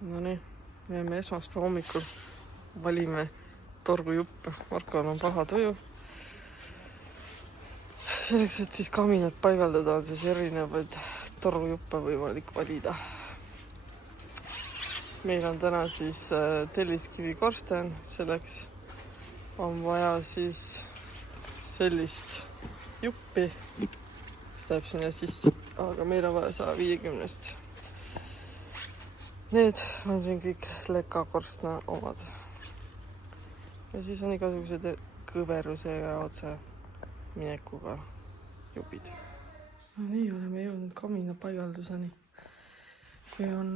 No nii, me jääme esmaspäeva hommikul, valime torujuppe. Markol on paha tuju. Selleks, et siis kaminat paigaldada, on siis erinevaid torujuppe võimalik valida. Meil on täna siis telliskivi korsten, selleks on vaja siis sellist juppi, mis läheb sinna sisse, aga meil on vaja 150-st. Need on siin kõik lekakorstna omad. Ja siis on igasugused kõveruse ja otse minekuga jupid. No nii, oleme jõudnud kamina paigalduseni. Kui on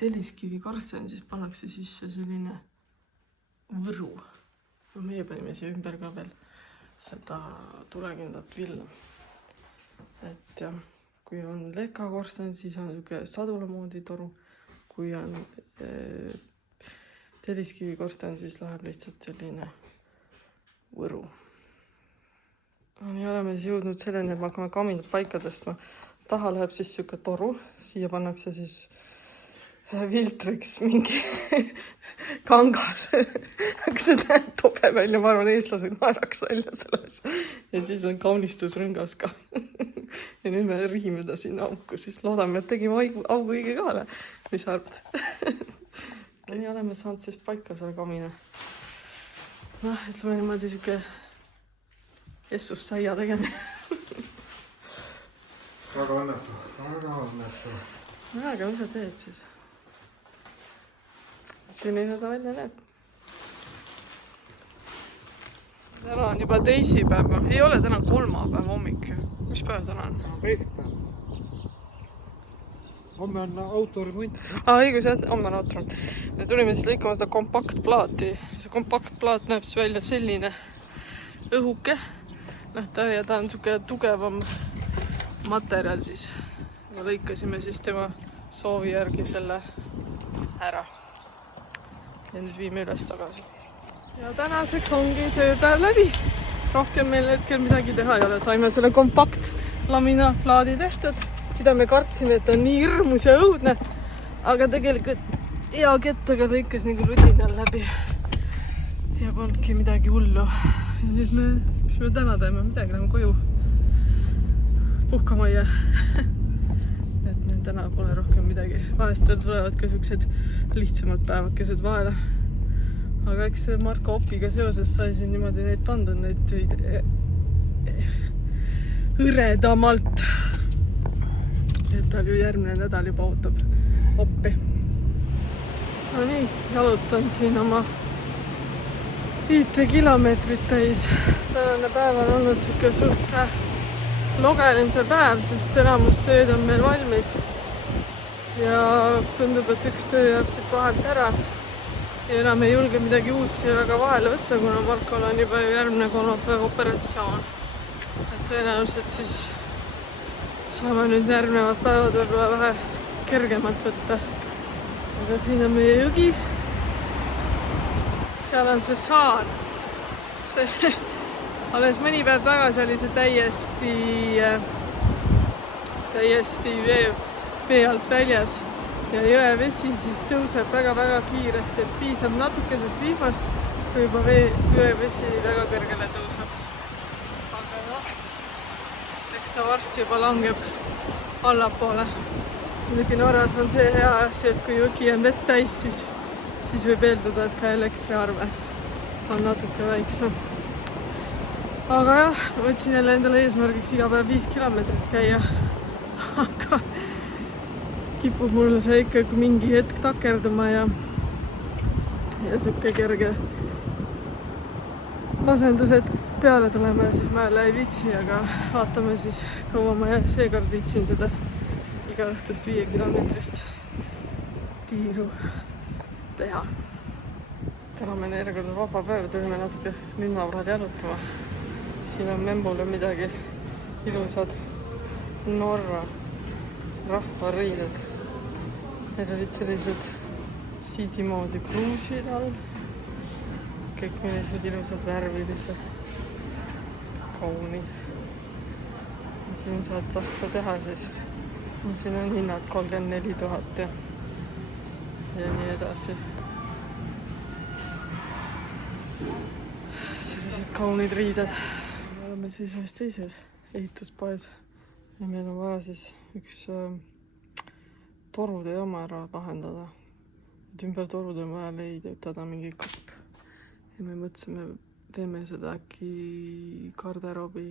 telliskivi korsten, siis pannakse sisse selline võru. No meie panime siia ümber ka veel seda tulekindlat villa. Et jah, kui on lekakorsten, siis on niisugune sadula moodi toru. Kui on telliskivi korsten, siis läheb lihtsalt selline võru. Nii oleme siis jõudnud selleni, et me hakkame kaminat paika tõstma. Taha läheb siis siuke toru, siia pannakse siis filtriks mingi kangas. Aga see näeb tobe välja, ma arvan, eestlased naeraks välja selles. Ja siis on kaunistusrõngas ka. Ja nüüd me rihime ta sinna auku, siis loodame, et tegime augu õige kohale. Mis arvad? Nii oleme saanud siis paika selle kamina. Noh, ütleme niimoodi siuke Jessus saia tegemine. Väga õnnetu, väga õnnetu. No, aga mis sa teed siis? Selline ta välja näeb. Täna on juba teisipäeva. Ei ole täna kolmapäev hommik. Mis päev täna on? Teisipäev. Homme on autoremont. Õigus, jah, homme on autoremont. Me tulime siis lõikama seda kompaktplaati. See kompaktplaat näeb siis välja selline õhuke. Ja ta on niisugune tugevam materjal siis. Ja lõikasime siis tema soovi järgi selle ära. Ja nüüd viime üles tagasi. Ja tänaseks ongi tööpäev läbi. Rohkem meil hetkel midagi teha ei ole. Saime selle kompaktlaminaplaadi tehtud. Mida me kartsime, et on nii hirmus ja õudne. Aga tegelikult hea kettaga lõikas nagu ludinal läbi. Ja polnudki midagi hullu. Ja nüüd mis me täna teeme? Midagi lähme koju puhkamajja. Et meil täna pole rohkem midagi. Vahest veel tulevad ka sellised lihtsamad päevakesed vahele. Aga eks Marko Opiga seoses sai siin niimoodi neid pandud, neid töid hõredamalt. Et tal ju järgmine nädal juba ootab oppi. No nii, jalutan siin oma 5 kilomeetrit täis. Tänane päev on olnud siuke suht logelemise päev, sest enamus tööd on meil valmis. Ja tundub, et üks töö jääb siit vahelt ära. Ja enam ei julge midagi uut siia väga vahele võtta, kuna Markol on juba järgmine kolmapäev operatsioon. Et tõenäoliselt siis saame nüüd järgnevad päevad võib-olla vähe kergemalt võtta. Aga siin on meie jõgi. Seal on see saar. Alles mõni päev tagasi oli see täiesti vee alt väljas. Ja jõevesi siis tõuseb väga-väga kiiresti, et piisab natukesest vihmast, kui juba jõevesi väga kõrgele tõuseb. Aga noh, eks ta varsti juba langeb allapoole. Muidugi Norras on see hea asi, et kui jõgi on vett täis, siis võib eeldada, et ka elektriarve on natuke väiksem. Aga jah, võtsin jälle endale eesmärgiks iga päev 5 kilomeetrit käia. Aga kipub mulle see ikka mingi hetk takerduma ja siuke kerge masendused peale tulema ja siis ma jälle ei viitsi, aga vaatame siis, kaua ma seekord viitsin seda iga õhtust 5 kilomeetrist tiiru teha. Täna meil järgmine vaba päev, tulime natuke linna vahel jalutama. Siin on Memmule midagi ilusad Norra rahvariided. Need olid sellised siidimoodi kruusid all. Kõik millised ilusad värvilised, kaunid. Ja siin saad lasta teha siis. Ja siin on hinnad 34 000 ja ja nii edasi. Sellised kaunid riided. Me oleme siis ühes teises ehituspoes ja meil on vaja siis üks torude jama ära lahendada. Et ümber torude on vaja leidutada mingi kapp. Ja me mõtlesime, teeme seda äkki garderoobi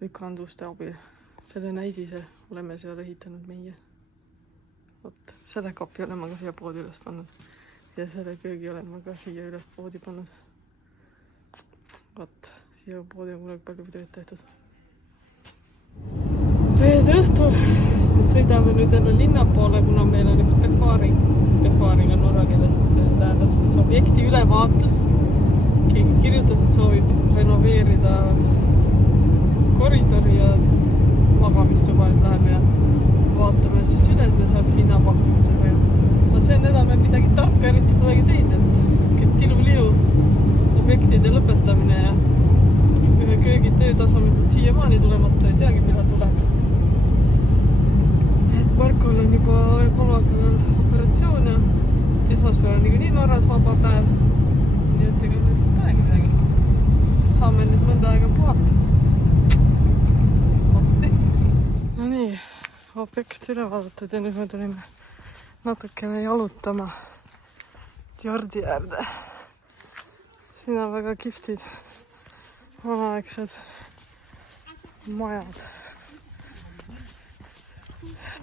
lükanduste abil. Selle näidise oleme seal ehitanud meie. Vot, selle kapi olen ma ka siia poodi üles pannud. Ja selle köögi olen ma ka siia üles poodi pannud. Vot, siia poodi on kunagi palju tööd tehtud. Reede õhtu me sõidame nüüd jälle linna poole, kuna meil on üks behvaaring. Behvaaring on norra keeles, tähendab siis objekti ülevaatus. Keegi kirjutas, et soovib renoveerida koridori ja magamistuba, et läheme ja vaatame siis üle, et me saaks hinnapakkumisega. No see nädal me midagi tarka eriti polegi teinud, et tilu-liu objektide lõpetamine ja ühe köögi töötasamid on siiamaani tulemata, ei teagi, millal tuleb. Et Markol on juba kolmapäeval operatsioon ja esmaspäeval on niikuinii Norras vaba päev. Nii et ega me siin polegi midagi. Saame nüüd mõnda aega puhata. No nii, objekt üle vaadatud ja nüüd me tulime natukene jalutama jardi äärde. Siin on väga kihvtid vanaaegsed majad.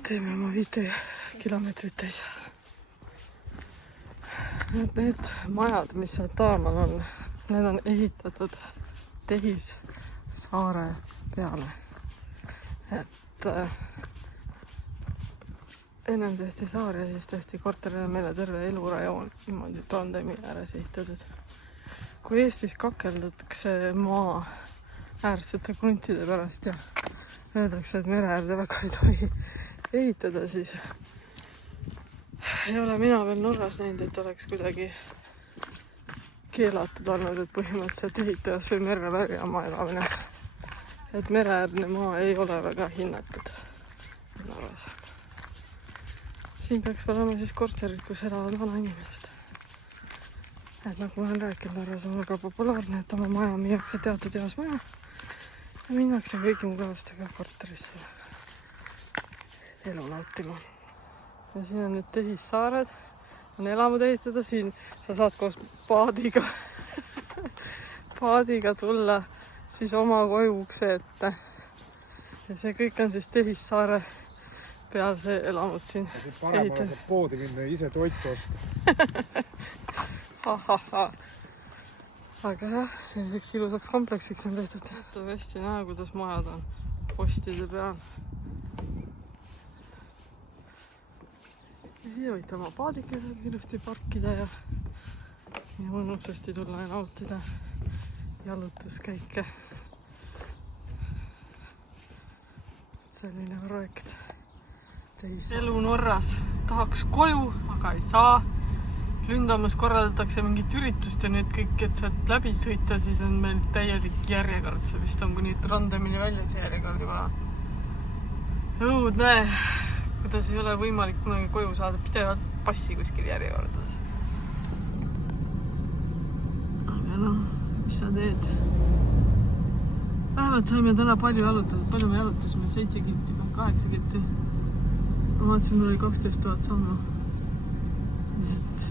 Teeme oma 5 kilomeetrit täis. Need majad, mis seal taamal on, need on ehitatud tehissaare peale. Et ennem tehti saar ja siis tehti korterile meile terve elurajoon niimoodi tandemi ääres ehitatud. Kui Eestis kakeldatakse maa äärsete kruntide pärast ja öeldakse, et mere äärde väga ei tohi ehitada, siis ei ole mina veel Norras näinud, et oleks kuidagi keelatud olnud, et põhimõtteliselt ehitajas või merre värjama elamine. Et mereäärne maa ei ole väga hinnatud Norras. Siin peaks olema siis korterid, kus elavad vana inimesed. Et nagu ma olen rääkinud, Norras on väga populaarne, et oma maja müüakse teatud eas maja ja minnakse kõigi mugavustega korterisse elu nautima. Ja siin on nüüd tehissaared, on elamud ehitada, siin sa saad koos paadiga tulla siis oma koju ukse ette. Ja see kõik on siis tehissaare peal see elamud siin ehitada. Saab poodi minna ja ise toitu osta. Aga jah, selliseks ilusaks kompleksiks on tehtud. On hästi näha, kuidas majad on postide peal. Ja siia võite oma paadikesed ilusti parkida ja mõnusasti tulla ja nautida jalutuskäike. Selline projekt. Elu Norras tahaks koju, aga ei saa. Lündamas korraldatakse mingit üritust ja nüüd kõik, et sealt läbi sõita, siis on meil täielik järjekord. See vist on kuni randemini välja see järjekord juba. Õudne, kuidas ei ole võimalik kunagi koju saada pidevalt passi kuskil järjekordades. Aga noh, mis sa teed? Vähemalt saime täna palju jalutada. Palju me jalutasime? 7 kilti või 8 kilti. Ma vaatasin, mul oli 12 000 sammu. Nii et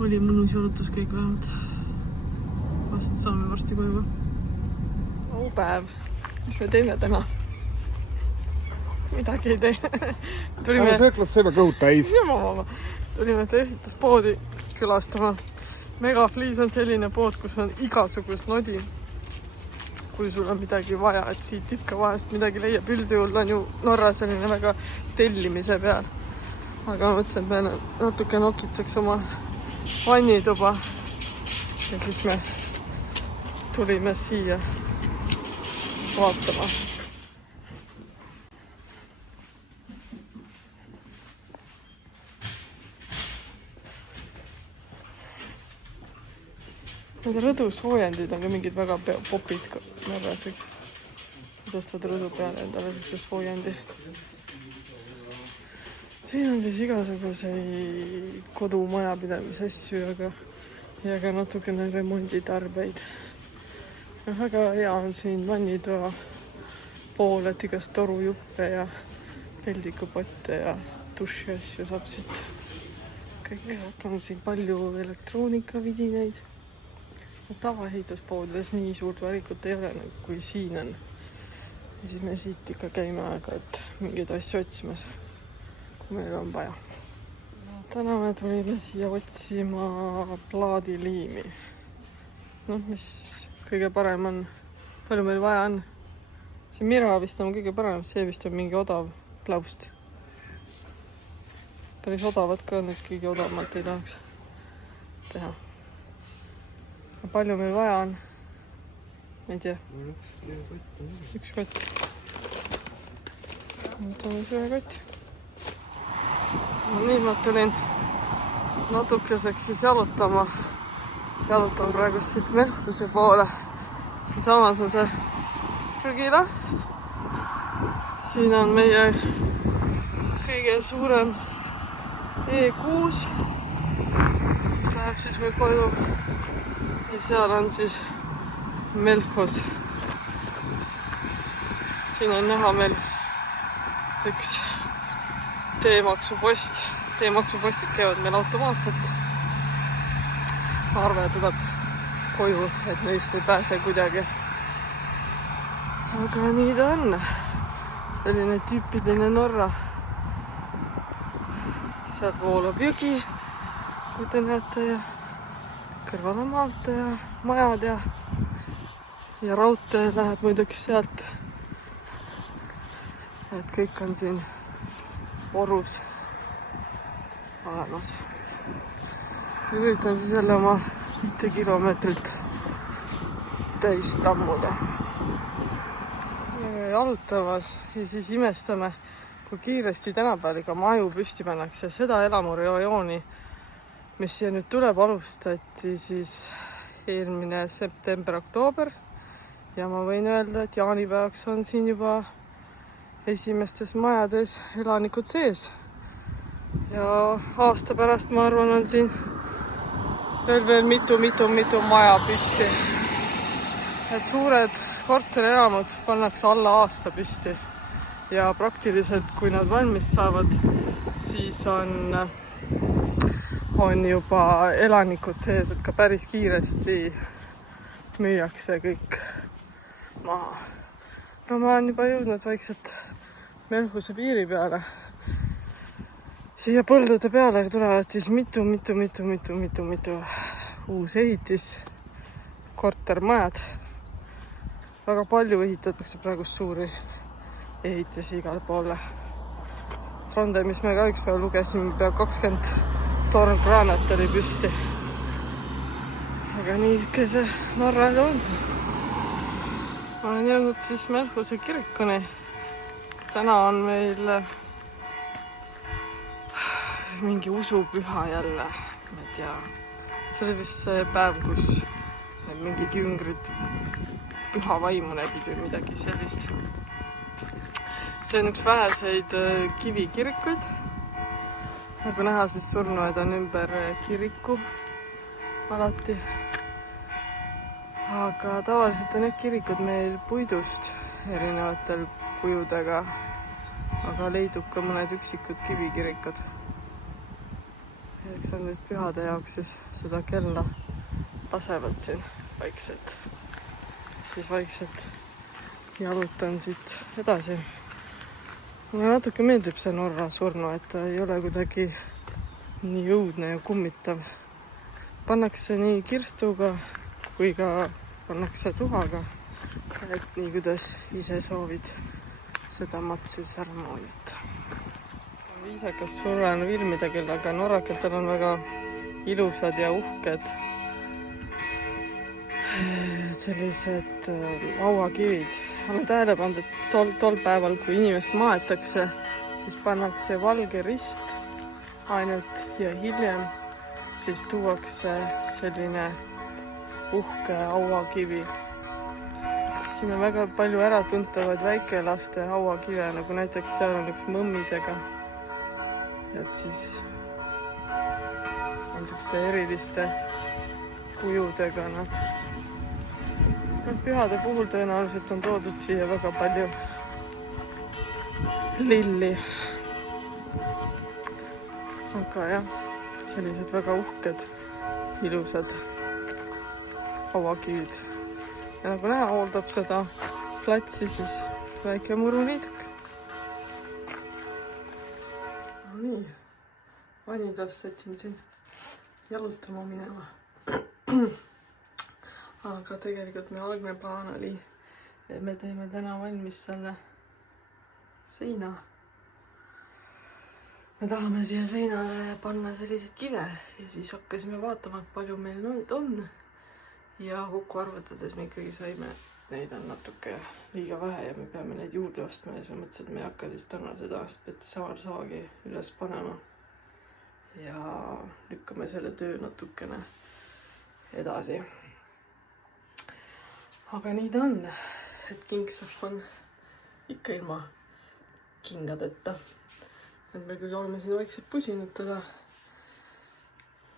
oli mõnus jalutus kõik vähemalt. Vast saame varsti koju. Aupäev. Mis me teeme täna? Midagi ei tee. Tulime sõklas selle kõhud täis. Tulime ehituspoodi külastama. Megafliis on selline pood, kus on igasugust nodi. Kui sul on midagi vaja, et siit ikka vahest midagi leiab. Üldjuhul on ju Norra selline väga tellimise peal. Aga mõtlesin, et me natuke nokitseks oma vannituba. Ja siis me tulime siia vaatama. Need rõdusoojendid on ka mingid väga popid Norraseks. Tõstad rõdu peale endale sellise soojendi. siin on siis igasuguseid kodumajapidamise asju ja ka natukene remonditarbeid. Väga hea on siin vannitoa pool, et igast torujuppe ja peldikupotte ja duši asju saab siit kõik. On siin palju elektroonikavidineid. Tavaehituspoodides nii suurt valikut ei ole, nagu kui siin on. Ja siis me siit ikka käime aeg-ajalt mingeid asju otsimas, kui meil on vaja. Täna me tulime siia otsima plaadiliimi. Mis kõige parem on, palju meil vaja on. See Mira vist on kõige parem, see vist on mingi odav plaust. Päris odavat ka, nüüd kõige odavamalt ei tahaks teha. Palju meil vaja on? Ma ei tea. Üks kott. Toome ühe kott. Nüüd ma tulin natukeseks siis jalutama. Jalutan praegu siit Melkuse poole. Siin samas on see prügila. Siin on meie kõige suurem E6. Mis läheb siis meil koju. Ja seal on siis Melkos. Siin on näha meil üks teemaksupost. Teemaksupostid käivad meil automaatselt. Arve tuleb koju, et neist ei pääse kuidagi. Aga nii ta on. Selline tüüpiline Norra. Seal voolab jõgi, kui te näete, ja kõrval on maantee ja majad ja raudtee läheb muidugi sealt. Et kõik on siin orus olemas. Üritan siis jälle oma 1 kilomeetrit täis tammuda. Jalutamas ja siis imestame, kui kiiresti tänapäeval iga maju püsti pannakse. Seda elamurajooni, mis siia nüüd tuleb, alustati siis eelmine september-oktoober. Ja ma võin öelda, et jaanipäevaks on siin juba esimestes majades elanikud sees. Ja aasta pärast, ma arvan, on siin veel mitu maja püsti. Et suured korterelamud pannakse alla aasta püsti. Ja praktiliselt, kui nad valmis saavad, siis on juba elanikud sees, et ka päris kiiresti müüakse kõik maha. No ma olen juba jõudnud vaikselt Melkuse piiri peale. Siia põldude peale tulevad siis mitu uus ehitis, kortermajad. Väga palju ehitatakse praegu suuri ehitisi igale poole. Trondheimis me ka üks päev lugesime, pea 20 torngranat oli püsti. Aga nii see Norra elu on see. Ma olen jõudnud siis Melkuse kirikuni. Täna on meil mingi usupüha jälle, ma ei tea. See oli vist see päev, kus mingid jüngrid püha vaimu nägid või midagi sellist. See on üks väheseid kivikirikuid. Nagu näha, siis surnuaed on ümber kiriku alati. Aga tavaliselt on kirikud meil puidust erinevatel kujudega. Aga leidub ka mõned üksikud kivikirikud. Eks on nüüd pühade jaoks siis seda kella lasevad siin vaikselt. Siis vaikselt jalutan siit edasi. Mulle natuke meeldib see Norra surnu, et ta ei ole kuidagi nii õudne ja kummitav. Pannakse nii kirstuga kui ka pannakse tuhaga, et nii kuidas ise soovid seda matsis harmooniat. Viisakas surran filmida küll, aga norraketel on väga ilusad ja uhked sellised hauakivid. Olen tähele pannud, et tol päeval, kui inimest maetakse, siis pannakse valge rist ainult ja hiljem siis tuuakse selline uhke hauakivi. Siin on väga palju äratuntavaid väikelaste hauakive, nagu näiteks seal on üks mõmmidega. et siis on siukeste eriliste kujudega nad. Pühade puhul tõenäoliselt on toodud siia väga palju lilli. Aga jah, sellised väga uhked, ilusad hauakivid. Ja nagu näha, hooldab seda platsi siis väike muruniiduk. No nii, vanidas sätin siin jalutama minema. Aga tegelikult meie algne plaan oli, et me teeme täna valmis selle seina. Me tahame siia seinale panna sellised kive ja siis hakkasime vaatama, et palju meil neid on. Ja kokku arvatades me ikkagi saime, neid on natuke liiga vähe ja me peame neid juurde ostma. Ja siis me mõtlesin, et me ei hakka siis täna seda spetsiaalsaagi üles panema. Ja lükkame selle töö natukene edasi. Aga nii ta on, et kingsapp on ikka ilma kingadeta. Et me küll oleme siin vaikselt pusinud teda.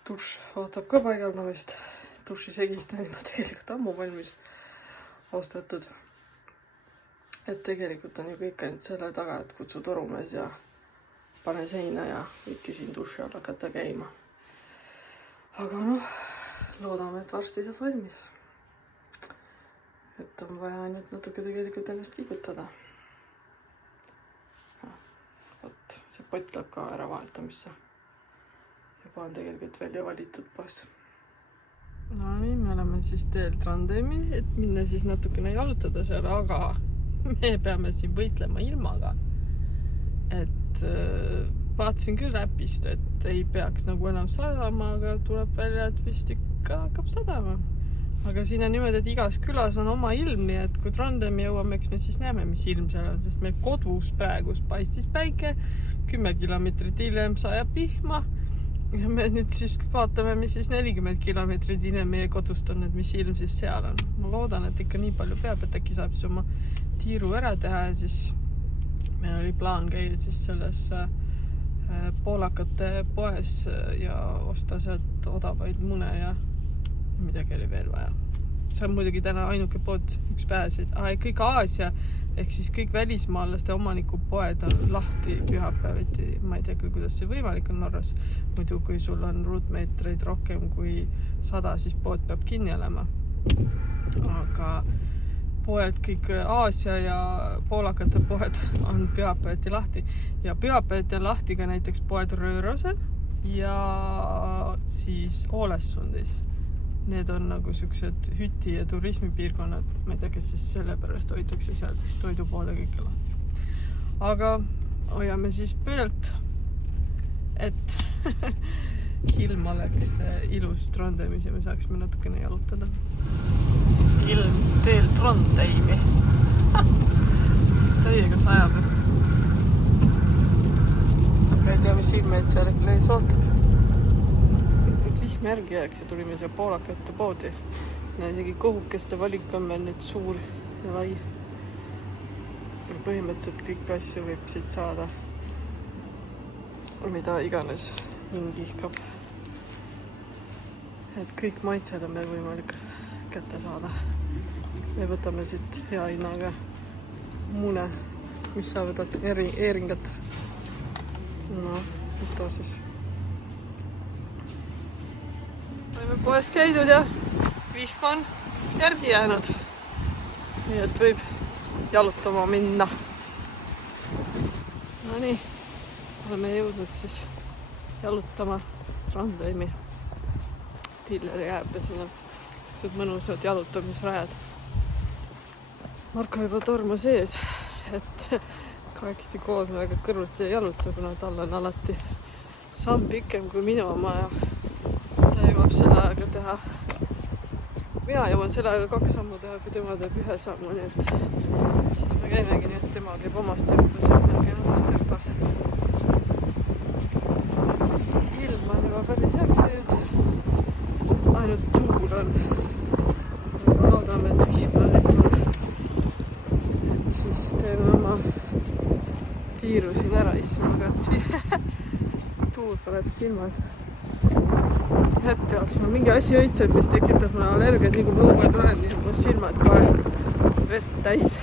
Dušš ootab ka paigaldamist. Duši segist on juba tegelikult ammu valmis ostetud. Et tegelikult on ju kõik ainult selle taga, et kutsu torumees ja pane seina ja võidki siin duši all hakata käima. Aga noh, loodame, et varsti saab valmis. Et on vaja ainult natuke tegelikult ennast liigutada. Võt, see pott läheb ka ära vahetamisse. Juba on tegelikult välja valitud poes. No nii, me oleme siis teel Trondheimi, et minna siis natukene jalutada seal, aga me peame siin võitlema ilmaga. Et vaatasin küll äpist, et ei peaks nagu enam sadama, aga tuleb välja, et vist ikka hakkab sadama. Aga siin on niimoodi, et igas külas on oma ilm, nii et kui Trondheimi jõuame, eks me siis näeme, mis ilm seal on, sest meil kodus praegus paistis päike, 10 kilomeetrit hiljem sajab vihma ja me nüüd siis vaatame, mis siis 40 kilomeetrit hiljem meie kodust on, et mis ilm siis seal on. Ma loodan, et ikka nii palju peab, et äkki saab siis oma tiiru ära teha ja siis meil oli plaan käia siis selles poolakate poes ja osta sealt odavaid mune ja midagi oli veel vaja. See on muidugi täna ainuke pood, üks pääseid. Kõik Aasia ehk siis kõik välismaalaste omanikupoed on lahti pühapäeviti. Ma ei tea küll, kuidas see võimalik on Norras. Muidu kui sul on ruutmeetreid rohkem kui 100, siis pood peab kinni olema. Aga poed, kõik Aasia ja poolakate poed on pühapäeviti lahti. Ja pühapäeviti on lahti ka näiteks poed Röörosel ja siis Ålesundis. Need on nagu siuksed hüti- ja turismipiirkonnad. Ma ei tea, kes siis selle pärast hoitakse seal siis toidupoode kõike lahti. Aga hoiame siis pöölt, et ilm oleks ilus Trondheimis ja me saaksime natukene jalutada. Ilm teel Trondheimi. Täiega sajab. Aga ei tea, mis ilmeid seal ees ootab. Järgi jääks ja tulime siia poolakate poodi. Isegi kohukeste valik on meil nüüd suur ja lai. Põhimõtteliselt kõik asju võib siit saada, mida iganes hing ihkab. Et kõik maitsed on meil võimalik kätte saada. Me võtame siit hea hinnaga mune, mis sa võtad eeringat. No, võta siis. Oleme poes käidud ja vihm on järgi jäänud. Nii et võib jalutama minna. No nii, oleme jõudnud siis jalutama Trondheimi Tilleri äärde. Siin on sellised mõnusad jalutamisrajad. Marko juba tormas ees, et kahekesti koos me väga kõrvuti ei jaluta, kuna tal on alati samm pikem kui minu oma ja ta jõuab selle ajaga teha. Mina jõuan selle ajaga 2 sammu teha, kui tema teeb 1 sammu, nii et siis me käimegi nii, et tema käib omas tempas ja mina käin omas tempas. Ilm on juba päris heaks nüüd. Ainult tuul on. Aga loodame, et vihma ei tule. Et siis teeme oma tiiru siin ära, issima katsi. suur paneb silmad ette jooksma. Mingi asi õitseb, mis tekitab mulle allergiat, nii kui ma õue tulen, nii on mu silmad kohe vett täis.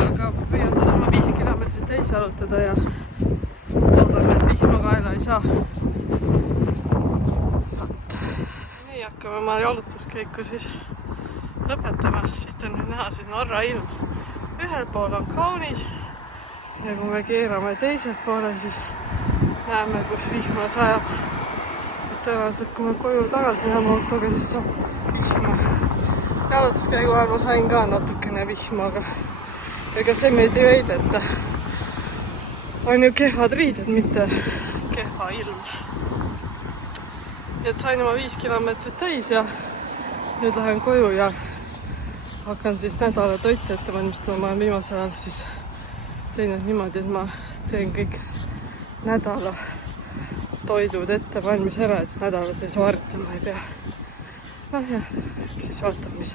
Aga ma püüan siis oma 5 kilomeetrit täis jalutada ja loodan, et vihma kaela ei saa. Nii hakkame oma jalutuskäiku siis lõpetama. Siit on nüüd näha siin Norra ilm. Ühel pool on kaunis ja kui me keerame teisel poole, siis näeme, kus vihma sajab. Tõenäoliselt, kui ma koju tagasi jääma autoga, siis saab vihma. Jalutuskäigu ajal ma sain ka natukene vihma, aga ega see meid ei veideta. On ju kehvad riided, mitte kehva ilm. Nii et sain oma 5 kilomeetrit täis ja nüüd lähen koju ja hakkan siis nädala toite ette valmistama. Ma olen viimasel ajal siis teinud niimoodi, et ma teen kõik nädala toidud ette valmis ära, et nädala sees varjutama ei pea. Noh ja siis vaatab, mis